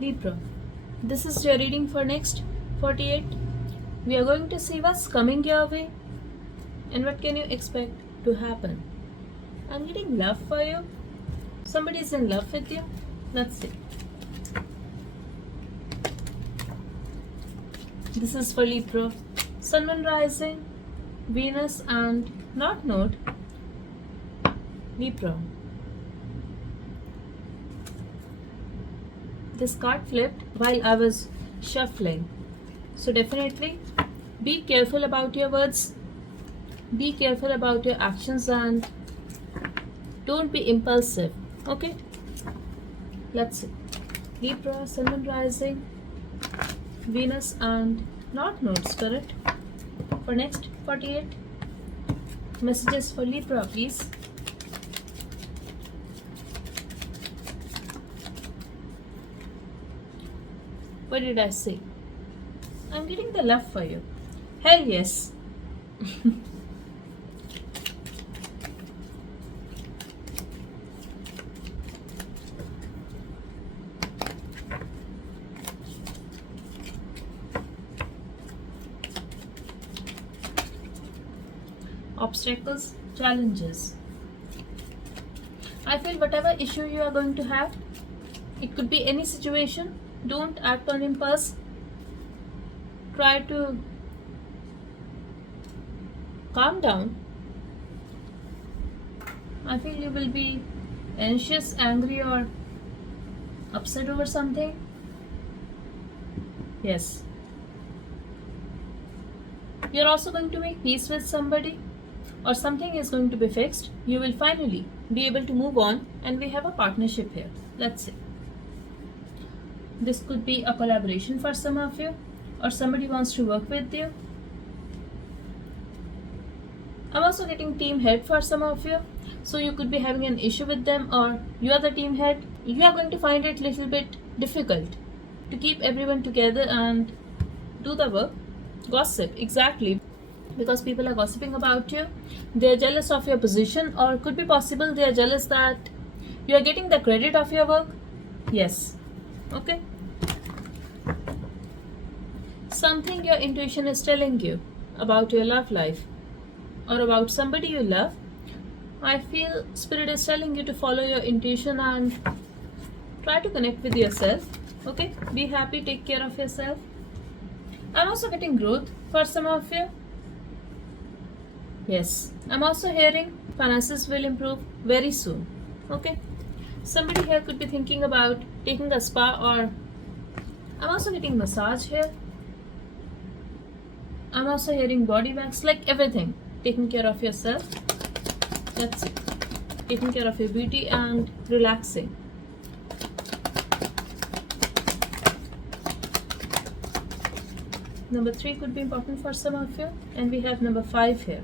Libra. This is your reading for next 48. We are going to see what's coming your way and what can you expect to happen. I'm getting love for you. Somebody is in love with you. Let's see. This is for Libra. Sun, Moon, Rising, Venus and North Node. Libra. This card flipped while I was shuffling. So definitely be careful about your words. Be careful about your actions and don't be impulsive. Okay? Let's see. Libra, Sun, Moon, Rising, Venus and North Node Spirit for next 48. Messages for Libra, please. What did I say? I'm getting the love for you. Hell yes. Obstacles, challenges. I feel whatever issue you are going to have, it could be any situation. Don't act on impulse. Try to calm down. I feel you will be anxious, angry or upset over something. Yes. You're also going to make peace with somebody or something is going to be fixed. You will finally be able to move on and we have a partnership here. Let's see. This could be a collaboration for some of you or somebody wants to work with you. I'm also getting team head for some of you. So you could be having an issue with them or you are the team head. You are going to find it a little bit difficult to keep everyone together and do the work. Gossip, exactly. Because people are gossiping about you. They are jealous of your position or could be possible they are jealous that you are getting the credit of your work. Yes. Okay. Something your intuition is telling you about your love life or about somebody you love. I feel Spirit is telling you to follow your intuition and try to connect with yourself. Okay, be happy, take care of yourself. I'm also getting growth for some of you. Yes, I'm also hearing finances will improve very soon. Okay, somebody here could be thinking about taking a spa or I'm also getting massage here. I'm also hearing body wax, like everything. Taking care of yourself. That's it. Taking care of your beauty and relaxing. Number 3 could be important for some of you. And we have number 5 here.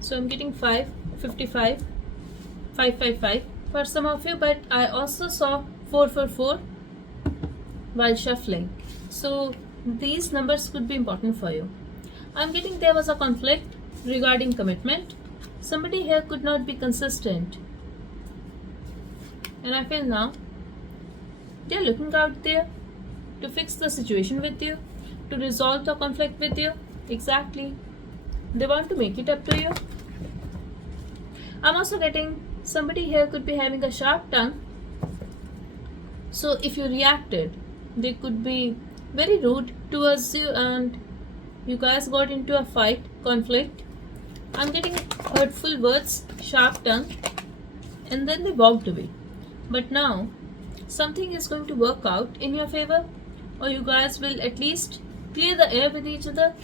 So I'm getting 5, 55, 555 for some of you. But I also saw 444 while shuffling. So these numbers could be important for you. I'm getting there was a conflict regarding commitment. Somebody here could not be consistent. And I feel now they're looking out there to fix the situation with you, to resolve the conflict with you. Exactly. They want to make it up to you. I'm also getting somebody here could be having a sharp tongue. So if you reacted, they could be very rude towards you and you guys got into a fight, conflict. I'm getting hurtful words, sharp tongue, and then they walked away. But now, something is going to work out in your favor, or you guys will at least clear the air with each other,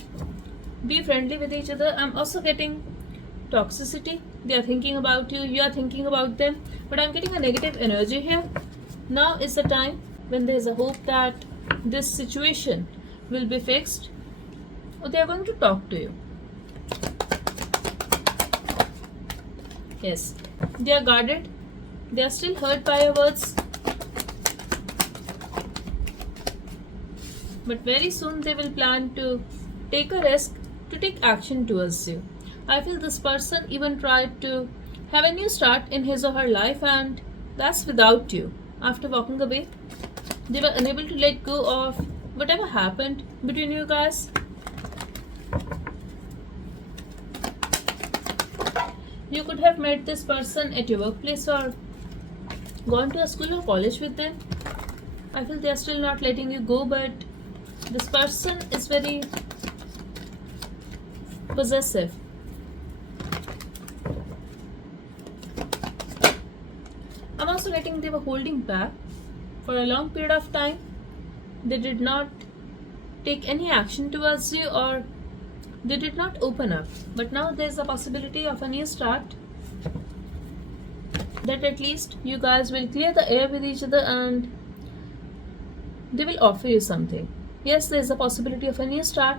be friendly with each other. I'm also getting toxicity. They are thinking about you, you are thinking about them, but I'm getting a negative energy here. Now is the time when there is a hope that this situation will be fixed, or they are going to talk to you. Yes, they are guarded. They are still hurt by your words. But very soon they will plan to take a risk, to take action towards you. I feel this person even tried to have a new start in his or her life and that's without you. After walking away, They were unable to let go of whatever happened between you guys. You could have met this person at your workplace or gone to a school or college with them. I feel they are still not letting you go, but this person is very possessive. I'm also getting they were holding back for a long period of time. They did not take any action towards you, or they did not open up. But now there's a possibility of a new start, that at least you guys will clear the air with each other and they will offer you something. Yes, there's a possibility of a new start.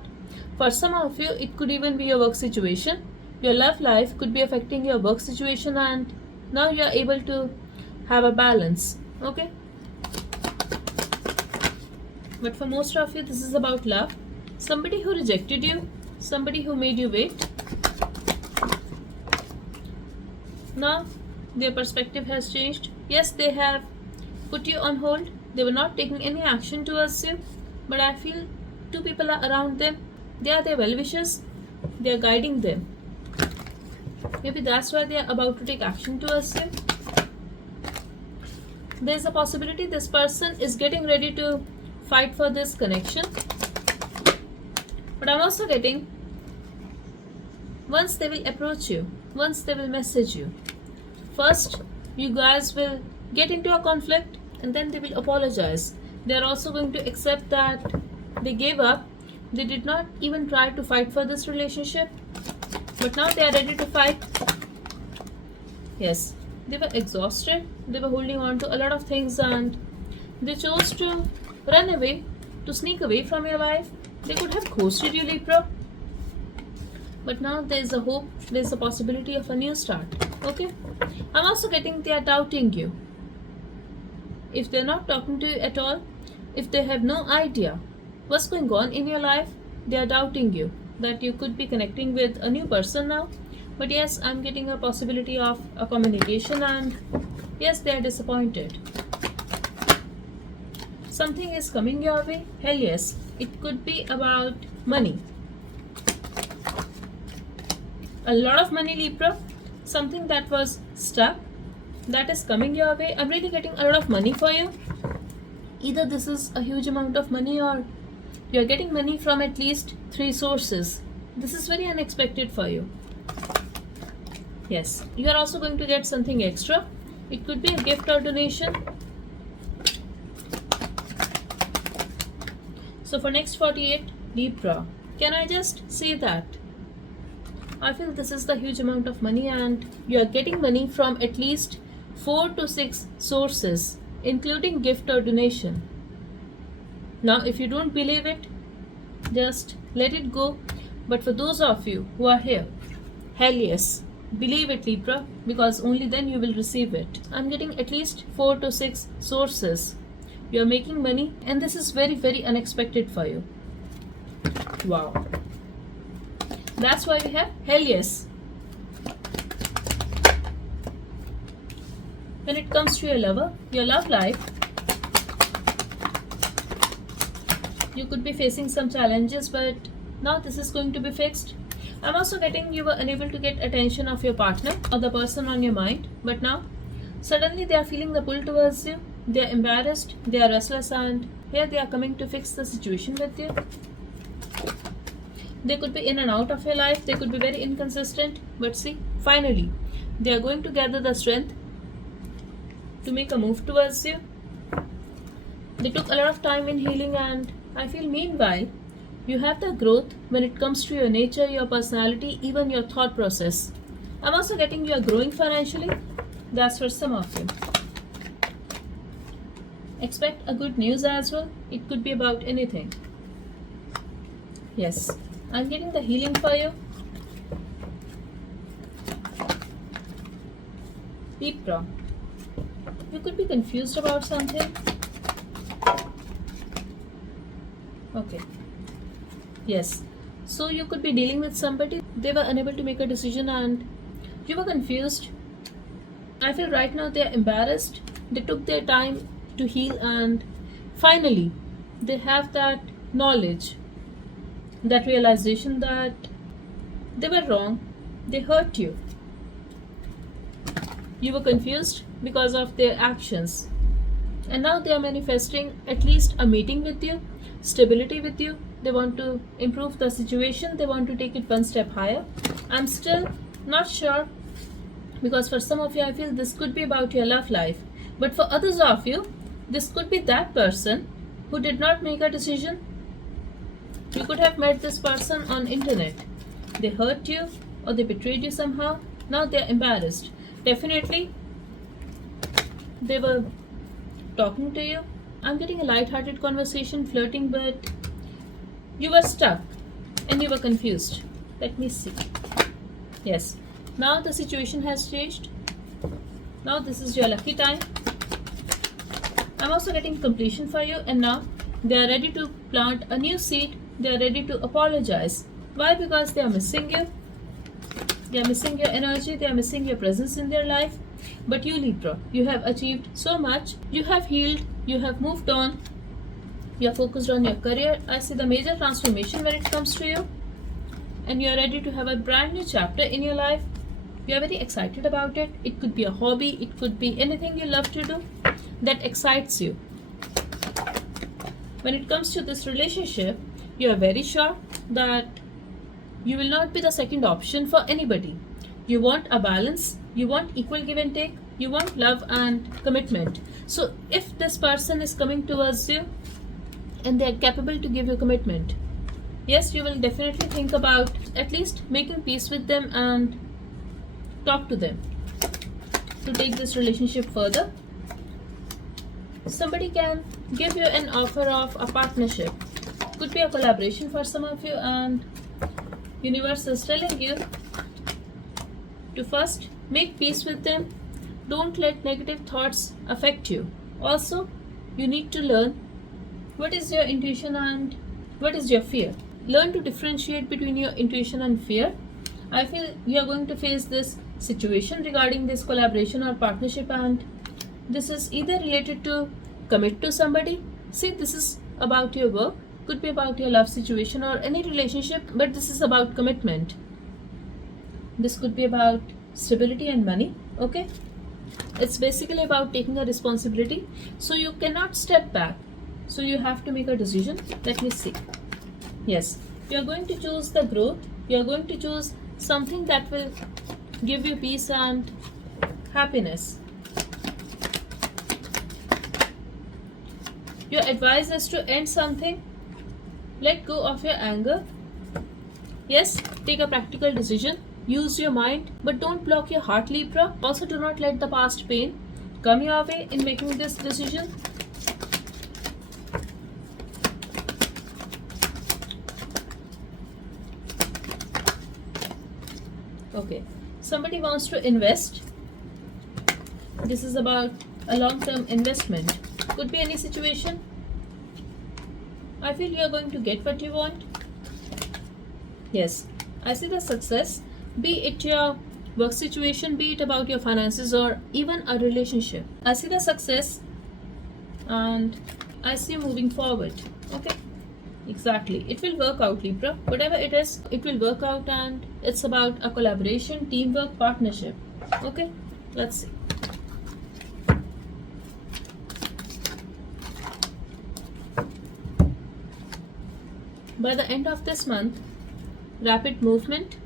For some of you, it could even be your work situation. Your love life could be affecting your work situation, and now you are able to have a balance. Okay? But for most of you, this is about love. Somebody who rejected you, somebody who made you wait. Now, their perspective has changed. Yes, they have put you on hold. They were not taking any action towards you. But I feel two people are around them. They are their well-wishers. They are guiding them. Maybe that's why they are about to take action towards you. There's a possibility this person is getting ready to fight for this connection. But I'm also getting, once they will approach you, once they will message you, first you guys will get into a conflict and then they will apologize. They are also going to accept that they gave up. They did not even try to fight for this relationship, but now they are ready to fight. Yes, they were exhausted. They were holding on to a lot of things and they chose to run away, to sneak away from your life. They could have ghosted you, Libra. But now there is a hope, there is a possibility of a new start. Okay? I'm also getting they are doubting you. If they're not talking to you at all, if they have no idea what's going on in your life, they are doubting you, that you could be connecting with a new person now. But yes, I'm getting a possibility of a communication, and yes, they are disappointed. Something is coming your way. Hell yes, it could be about money. A lot of money, Libra. Something that was stuck, that is coming your way. I'm really getting a lot of money for you. Either this is a huge amount of money or you're getting money from at least 3 sources. This is very unexpected for you. Yes, you are also going to get something extra. It could be a gift or donation. So for next 48, Libra, can I just say that I feel this is the huge amount of money and you are getting money from at least 4 to 6 sources, including gift or donation. Now, if you don't believe it, just let it go. But for those of you who are here, hell yes, believe it, Libra, because only then you will receive it. I'm getting at least 4 to 6 sources. You're making money, and this is very, very unexpected for you. Wow. That's why we have hell yes. When it comes to your lover, your love life, you could be facing some challenges, but now this is going to be fixed. I'm also getting you were unable to get attention of your partner or the person on your mind, but now suddenly they are feeling the pull towards you. They are embarrassed, they are restless, and here they are coming to fix the situation with you. They could be in and out of your life, they could be very inconsistent, but see, finally, they are going to gather the strength to make a move towards you. They took a lot of time in healing, and I feel meanwhile, you have the growth when it comes to your nature, your personality, even your thought process. I'm also getting you are growing financially. That's for some of you. Expect a good news as well. It could be about anything. Yes, I'm getting the healing for you. Libra, you could be confused about something. Okay. Yes. So you could be dealing with somebody. They were unable to make a decision and you were confused. I feel right now they are embarrassed. They took their time to heal and finally they have that knowledge, that realization that they were wrong, they hurt you. You were confused because of their actions. And now they are manifesting at least a meeting with you, stability with you. They want to improve the situation, they want to take it one step higher. I'm still not sure, because for some of you, I feel this could be about your love life. But for others of you, this could be that person who did not make a decision. You could have met this person on internet. They hurt you or they betrayed you somehow. Now they are embarrassed. Definitely, they were talking to you. I'm getting a light-hearted conversation, flirting, but you were stuck and you were confused. Let me see. Yes. Now the situation has changed. Now this is your lucky time. I'm also getting completion for you, and now they are ready to plant a new seed. They are ready to apologize. Why? Because they are missing you. They are missing your energy. They are missing your presence in their life. But you, Libra, you have achieved so much. You have healed. You have moved on. You are focused on your career. I see the major transformation when it comes to you. And you are ready to have a brand new chapter in your life. You are very excited about it. It could be a hobby. It could be anything you love to do that excites you. When it comes to this relationship, you are very sure that you will not be the second option for anybody. You want a balance. You want equal give and take. You want love and commitment. So if this person is coming towards you and they are capable to give you commitment, yes, you will definitely think about at least making peace with them and talk to them to take this relationship further. Somebody can give you an offer of a partnership. Could be a collaboration for some of you, and universe is telling you to first make peace with them. Don't let negative thoughts affect you. Also, you need to learn what is your intuition and what is your fear. Learn to differentiate between your intuition and fear. I feel you are going to face this situation regarding this collaboration or partnership, and this is either related to commit to somebody. See, this is about your work, could be about your love situation or any relationship, but this is about commitment. This could be about stability and money. Okay, it's basically about taking a responsibility, so you cannot step back, so you have to make a decision. Let me see. Yes, you are going to choose the growth. You are going to choose something that will give you peace and happiness. Your advice is to end something. Let go of your anger. Yes, take a practical decision. Use your mind, but don't block your heart, Libra. Also, do not let the past pain come your way in making this decision. Okay, somebody wants to invest. This is about a long-term investment. Could be any situation. I feel you are going to get what you want. Yes, I see the success. Be it your work situation, be it about your finances or even a relationship. I see the success and I see moving forward. Okay, exactly. It will work out, Libra. Whatever it is, it will work out, and it's about a collaboration, teamwork, partnership. Okay, let's see. By the end of this month, rapid movement,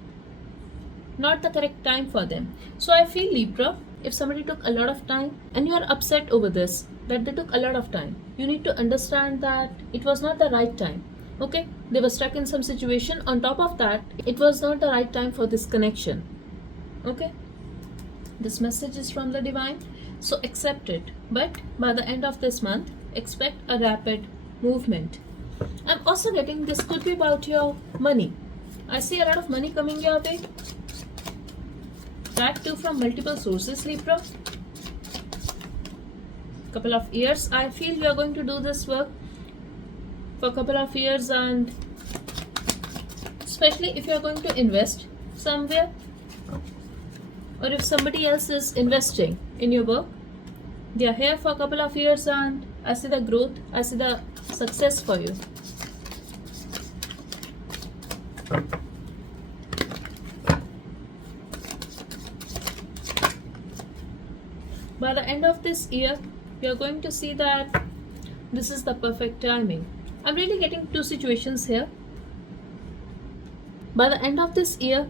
not the correct time for them. So I feel, Libra, if somebody took a lot of time and you are upset over this, that they took a lot of time, you need to understand that it was not the right time. Okay, they were stuck in some situation. On top of that, it was not the right time for this connection. Okay, this message is from the divine, so accept it. But by the end of this month, expect a rapid movement. I'm also getting this could be about your money. I see a lot of money coming your way. That too from multiple sources, Libra. Couple of years. I feel you are going to do this work for a couple of years, and especially if you are going to invest somewhere, or if somebody else is investing in your work, they are here for a couple of years, and I see the growth. I see the success for you. By the end of this year, you're going to see that this is the perfect timing. I'm really getting two situations here. By the end of this year,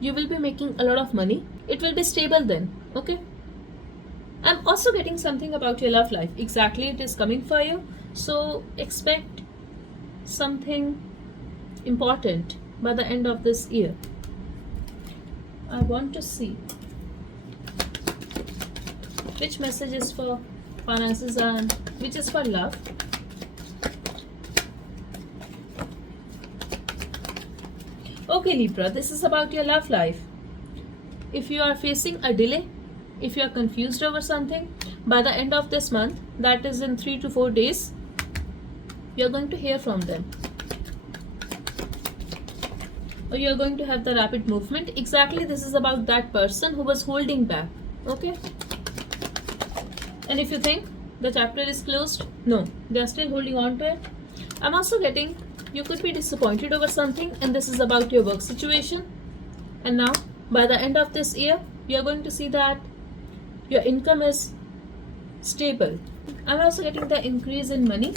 you will be making a lot of money. It will be stable then, okay? I'm also getting something about your love life. Exactly, it is coming for you. So expect something important by the end of this year. I want to see which message is for finances and which is for love. Okay, Libra, this is about your love life. If you are facing a delay, if you are confused over something, by the end of this month, that is in 3 to 4 days, you are going to hear from them. Or you are going to have the rapid movement. Exactly, this is about that person who was holding back. Okay? And if you think the chapter is closed, no, they are still holding on to it. I'm also getting you could be disappointed over something, and this is about your work situation. And now, by the end of this year, you are going to see that your income is stable. I'm also getting the increase in money.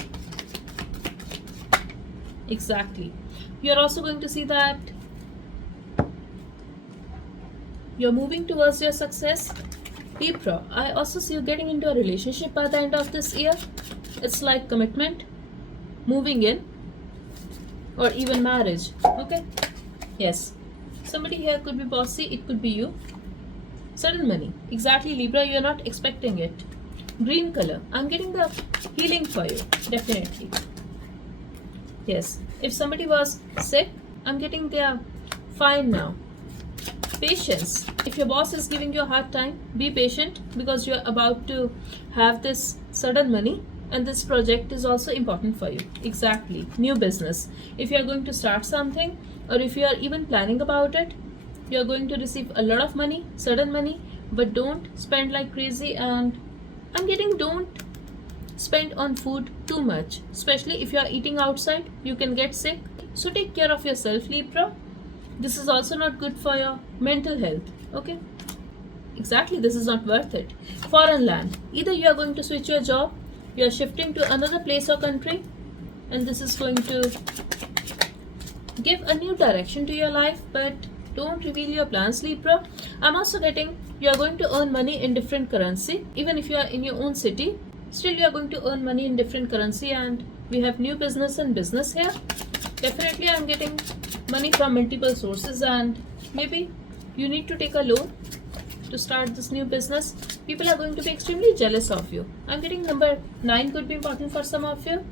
Exactly. You are also going to see that you're moving towards your success. Libra, I also see you getting into a relationship by the end of this year. It's like commitment, moving in, or even marriage. Okay? Yes. Somebody here could be bossy, it could be you. Sudden money. Exactly, Libra, you're not expecting it. Green color. I'm getting the healing for you. Definitely. Yes. If somebody was sick, I'm getting they are fine now. Patience. If your boss is giving you a hard time, be patient because you're about to have this sudden money, and this project is also important for you. Exactly. New business. If you are going to start something, or if you are even planning about it, you are going to receive a lot of money, sudden money, but don't spend like crazy. And I'm getting don't spend on food too much, especially if you are eating outside, you can get sick. So take care of yourself, Libra. This is also not good for your mental health. Okay? Exactly, this is not worth it. Foreign land. Either you are going to switch your job, you are shifting to another place or country, and this is going to give a new direction to your life, but don't reveal your plans, Libra. I'm also getting you are going to earn money in different currency. Even if you are in your own city, still you are going to earn money in different currency, and we have new business and business here. Definitely I'm getting money from multiple sources, and maybe you need to take a loan to start this new business. People are going to be extremely jealous of you. I'm getting number 9 could be important for some of you.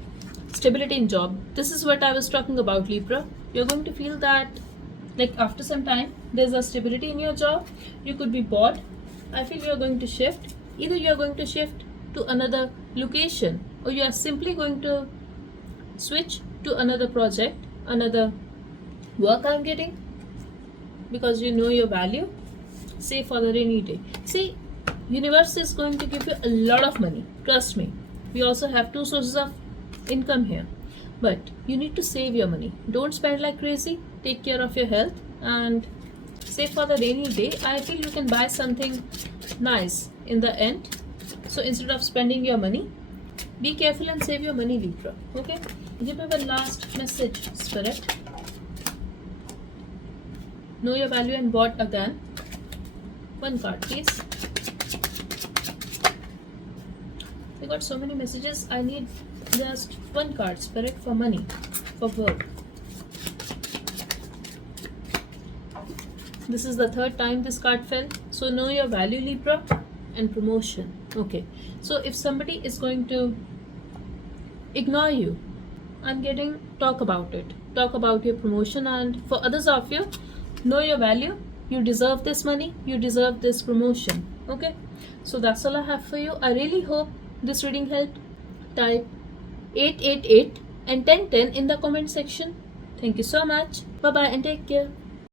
Stability in job. This is what I was talking about, Libra. You're going to feel that like after some time there's a stability in your job. You could be bored. I feel you're going to shift. Either you're going to shift to another location, or you are simply going to switch to another project, another work. I'm getting because you know your value. Save for the rainy day. See, universe is going to give you a lot of money. Trust me. We also have 2 sources of income here, but you need to save your money. Don't spend like crazy. Take care of your health and save for the rainy day. I feel you can buy something nice in the end. So instead of spending your money, be careful and save your money, Libra. Okay? Give me one last message, Spirit. Know your value and what again? One card, please. We got so many messages. I need just one card, Spirit, for money, for work. This is the 3rd time this card fell. So know your value, Libra, and promotion. Okay. So if somebody is going to ignore you, I'm getting talk about it. Talk about your promotion. And for others of you, know your value. You deserve this money. You deserve this promotion. Okay. So that's all I have for you. I really hope this reading helped. Type 888 and 1010 in the comment section. Thank you so much. Bye bye and take care.